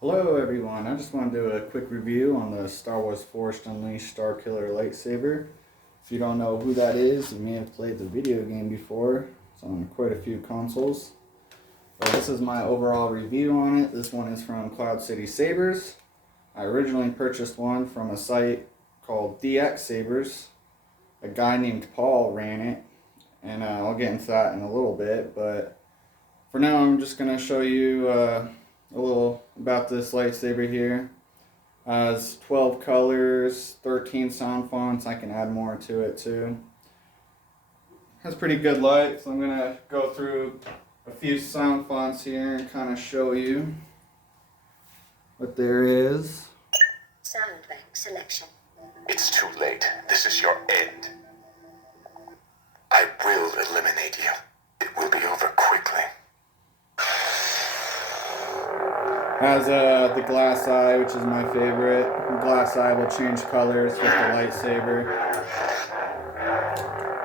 Hello everyone, I just want to do a quick review on the Star Wars Force Unleashed Starkiller Lightsaber. If you don't know who that is, you may have played the video game before. It's on quite a few consoles. But this is my overall review on it. This one is from CloudCity Sabers. I originally purchased one from a site called DXsabers. A guy named Paul ran it, and I'll get into that in a little bit, but for now I'm just going to show you a little about this lightsaber here. Has 12 colors, 13 sound fonts. I can add more to it too. Has pretty good light, so I'm going to go through a few sound fonts here and kind of show you what there is. Sound bank selection. It's too late. This is your end. I will eliminate you. It will be over quickly. Has the glass eye, which is my favorite. The glass eye will change colors with the lightsaber.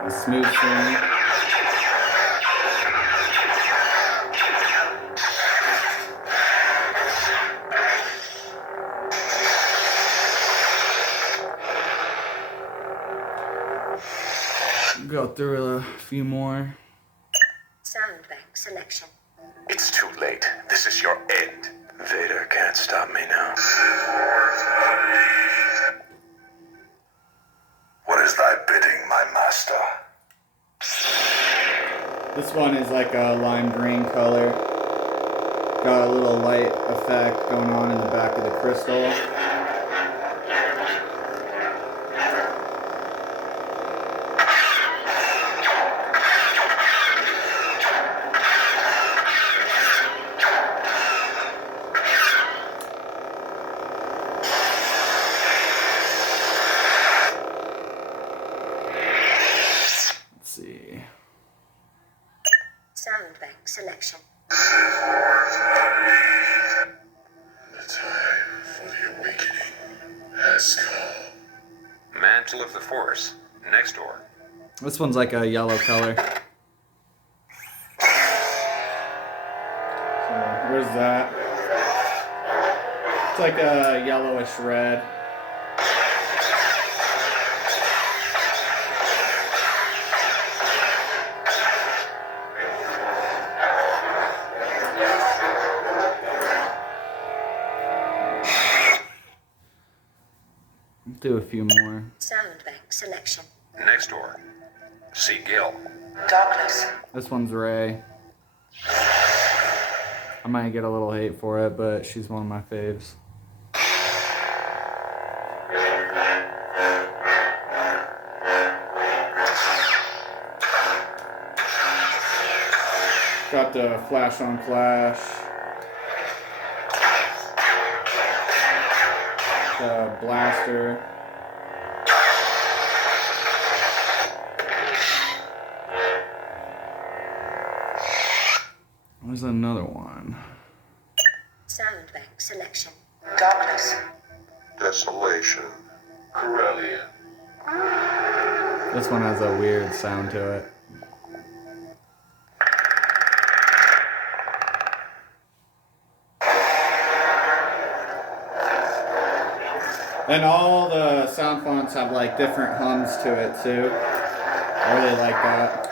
The smooth thing. Go through a few more. Sound bank selection. It's too late. This is your end. Vader can't stop me now. What is thy bidding, my master? This one is like a lime green color. Got a little light effect going on in the back of the crystal. See. Sound bank selection. The time for the awakening has come. Mantle of the Force. Next door. This one's like a yellow color. So, where's that? It's like a yellowish red. Do a few more. Sound bank selection. Next door. See Gil. Darkness. This one's Ray. I might get a little hate for it, but she's one of my faves. Got the flash on flash. The blaster. There's another one. Sound bank selection. Darkness. Desolation. Corellian. This one has a weird sound to it. And all the sound fonts have like different hums to it too. I really like that.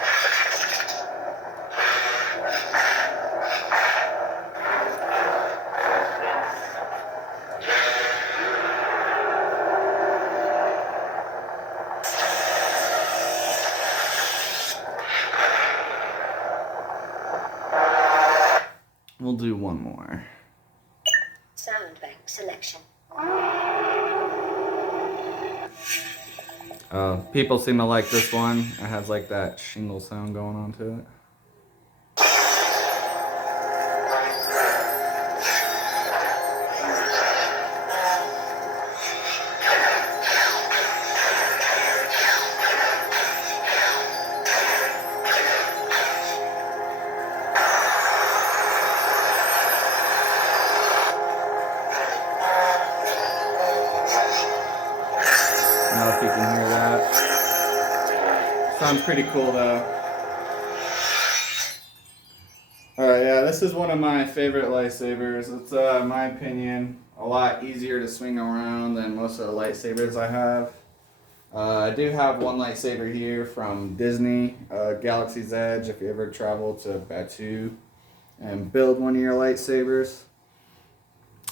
We'll do one more. Sound bank selection. People seem to like this one. It has like that shingle sound going on to it. I don't know if you can hear that. Sounds pretty cool though. Alright, yeah, this this is one of my favorite lightsabers. It's, in my opinion, a lot easier to swing around than most of the lightsabers I have. I do have one lightsaber here from Disney, Galaxy's Edge, if you ever travel to Batuu and build one of your lightsabers.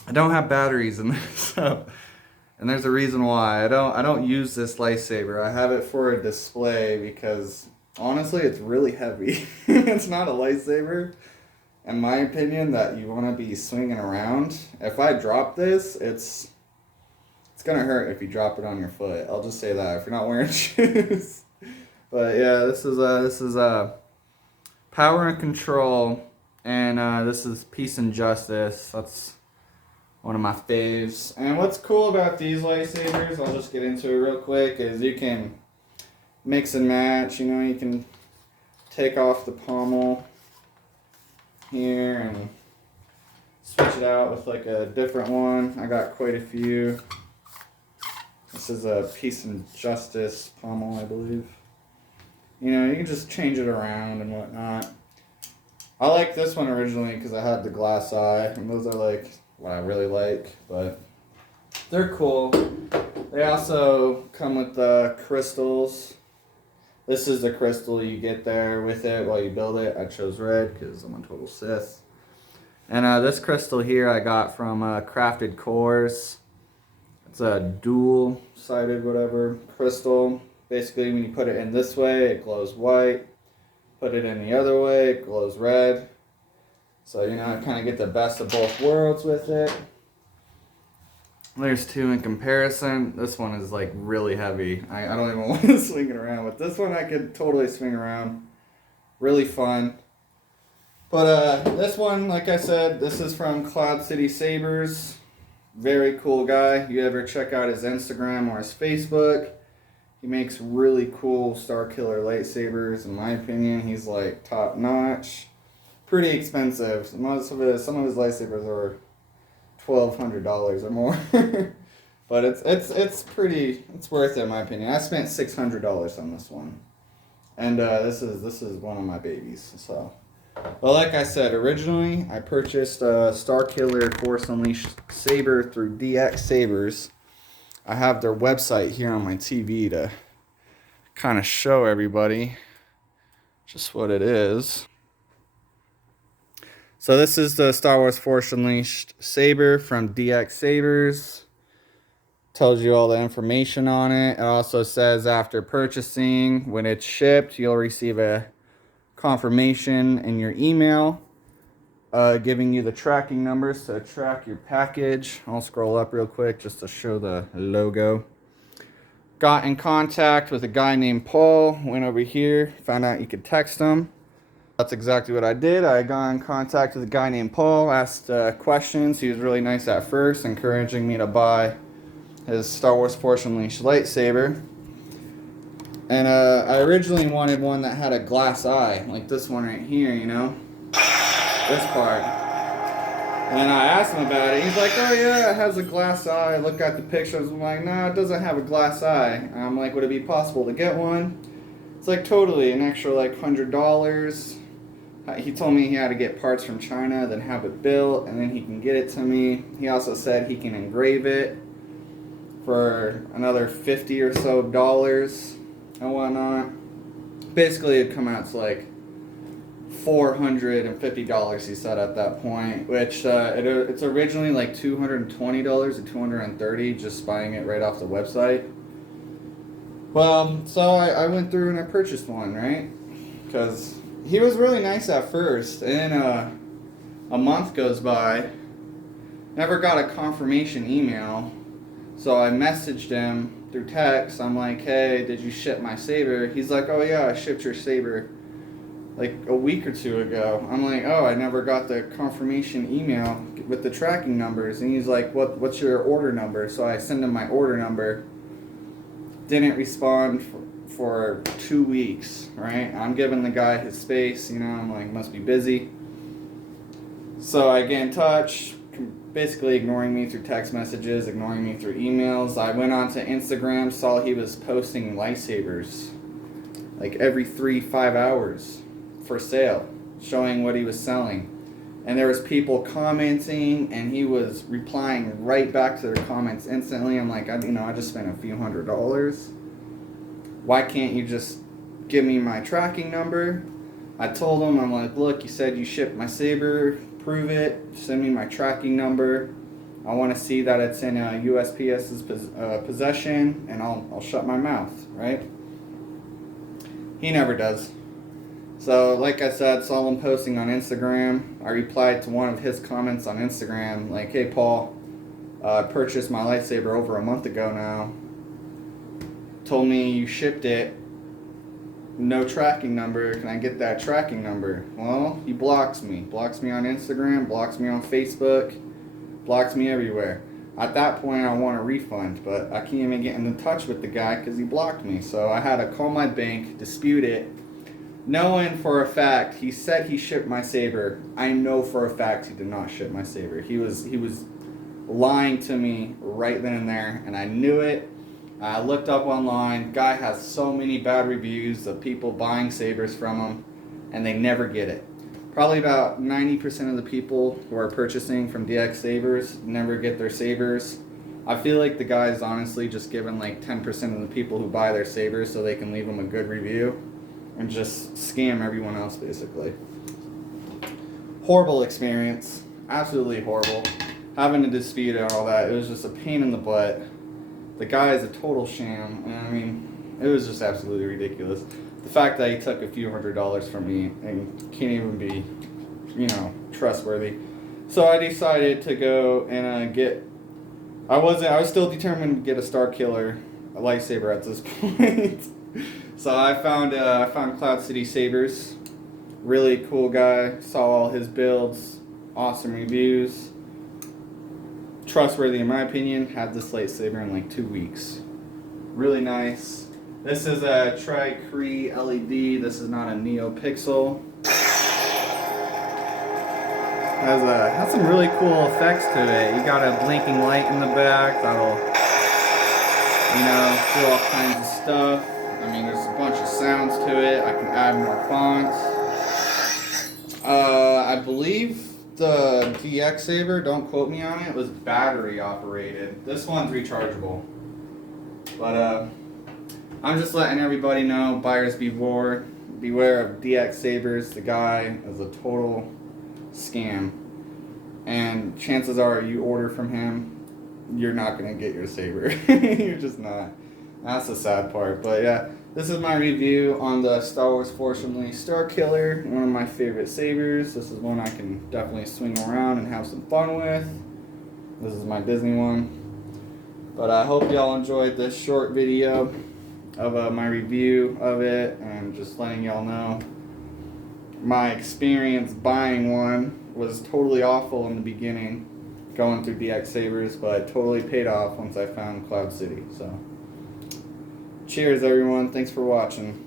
I don't have batteries in this, so, and there's a reason why. I don't use this lightsaber. I have it for a display because honestly it's really heavy. It's not a lightsaber, in my opinion, that you want to be swinging around. If I drop this, it's gonna hurt if you drop it on your foot. I'll just say that if you're not wearing shoes. But yeah, this is Power and Control, and this is Peace and Justice. That's one of my faves. And what's cool about these lightsabers, I'll just get into it real quick, is you can mix and match. You know, you can take off the pommel here and switch it out with like a different one. I got quite a few. This is a Peace and Justice pommel, I believe. You know, you can just change it around and whatnot. I like this one originally because I had the glass eye, and those are like what I really like, but they're cool. They also come with the crystals. This is the crystal you get there with it while you build it. I chose red because I'm a total Sith. And this crystal here I got from Crafted Cores. It's a dual-sided whatever crystal. Basically, when you put it in this way, it glows white. Put it in the other way, it glows red. So, you know, kind of get the best of both worlds with it. There's two in comparison. This one is like really heavy. I don't even want to swing it around. But this one I could totally swing around. Really fun. But this one, like I said, this is from CloudCity Sabers. Very cool guy. You ever check out his Instagram or his Facebook, he makes really cool Starkiller lightsabers. In my opinion, he's like top notch. Pretty expensive. Some of his lightsabers are $1,200 or more. But it's worth it in my opinion. I spent $600 on this one, and this is one of my babies. So, but like I said, originally I purchased a Starkiller Force Unleashed Saber through DXsabers. I have their website here on my TV to kind of show everybody just what it is. So this is the Star Wars Force Unleashed Saber from DXsabers. Tells you all the information on it. It also says after purchasing, when it's shipped, you'll receive a confirmation in your email, giving you the tracking numbers to track your package. I'll scroll up real quick just to show the logo. Got in contact with a guy named Paul. Went over here, found out you could text him. That's exactly what I did. I got in contact with a guy named Paul, asked questions. He was really nice at first, encouraging me to buy his Star Wars Force Unleashed lightsaber. And I originally wanted one that had a glass eye, like this one right here, you know? This part. And I asked him about it. He's like, oh yeah, it has a glass eye. I looked at the pictures. I'm like, no, it doesn't have a glass eye. And I'm like, would it be possible to get one? It's like totally an extra like $100. He told me he had to get parts from China, then have it built, and then he can get it to me. He also said he can engrave it for another $50 or so and whatnot. Basically, it'd come out to like $450, he said at that point, which it's originally like $220 or $230 just buying it right off the website. Well, so I went through and I purchased one, right? Because he was really nice at first, and a month goes by, never got a confirmation email, so I messaged him through text. I'm like, hey, did you ship my saber? He's like, oh yeah, I shipped your saber like a week or two ago. I'm like, oh, I never got the confirmation email with the tracking numbers. And he's like, what's your order number? So I send him my order number. Didn't respond for 2 weeks, right? I'm giving the guy his space, you know, I'm like, must be busy. So I get in touch, basically ignoring me through text messages, ignoring me through emails. I went onto Instagram, saw he was posting lightsabers like every 3-5 hours for sale, showing what he was selling. and there was people commenting, and he was replying right back to their comments instantly. I'm like, I just spent a few $100s. Why can't you just give me my tracking number? I told him, I'm like, look, you said you shipped my Saber, prove it, send me my tracking number. I want to see that it's in USPS's possession, and I'll shut my mouth, right? He never does. So, like I said, saw him posting on Instagram. I replied to one of his comments on Instagram, like, hey, Paul, I purchased my lightsaber over a month ago now. Told me you shipped it. No tracking number. Can I get that tracking number? Well, he blocks me. Blocks me on Instagram, blocks me on Facebook, blocks me everywhere. At that point, I want a refund, but I can't even get in touch with the guy because he blocked me. So I had to call my bank, dispute it, knowing for a fact he said he shipped my Saber. I know for a fact he did not ship my Saber. He was lying to me right then and there, and I knew it. I looked up online. Guy has so many bad reviews of people buying Sabers from him, and they never get it. Probably about 90% of the people who are purchasing from DXsabers never get their Sabers. I feel like the guy's honestly just giving like 10% of the people who buy their Sabers so they can leave them a good review and just scam everyone else, basically. Horrible experience. Absolutely horrible. Having to dispute and all that, it was just a pain in the butt. The guy is a total sham, and I mean, it was just absolutely ridiculous. The fact that he took a few $100s from me and can't even be, trustworthy. So I decided to go and I was still determined to get a Starkiller lightsaber at this point. So I found CloudCity Sabers. Really cool guy. Saw all his builds. Awesome reviews. Trustworthy in my opinion. Had this lightsaber in like 2 weeks. Really nice. This is a Tri-Cree LED. This is not a NeoPixel. Has some really cool effects to it. You got a blinking light in the back that'll, do all kinds of stuff. I mean, there's a bunch of sounds to it. I can add more fonts. I believe the DXsaber, don't quote me on it, was battery operated. This one's rechargeable. But I'm just letting everybody know, buyers beware of DXsabers. The guy is a total scam. And chances are you order from him, you're not going to get your Saber. You're just not. That's the sad part. But yeah, this is my review on the Star Wars Force Unleashed Starkiller, one of my favorite sabers. This is one I can definitely swing around and have some fun with. This is my Disney one. But I hope y'all enjoyed this short video of my review of it, and just letting y'all know my experience buying one was totally awful in the beginning, going through DXsabers, but it totally paid off once I found CloudCity. So cheers everyone, thanks for watching.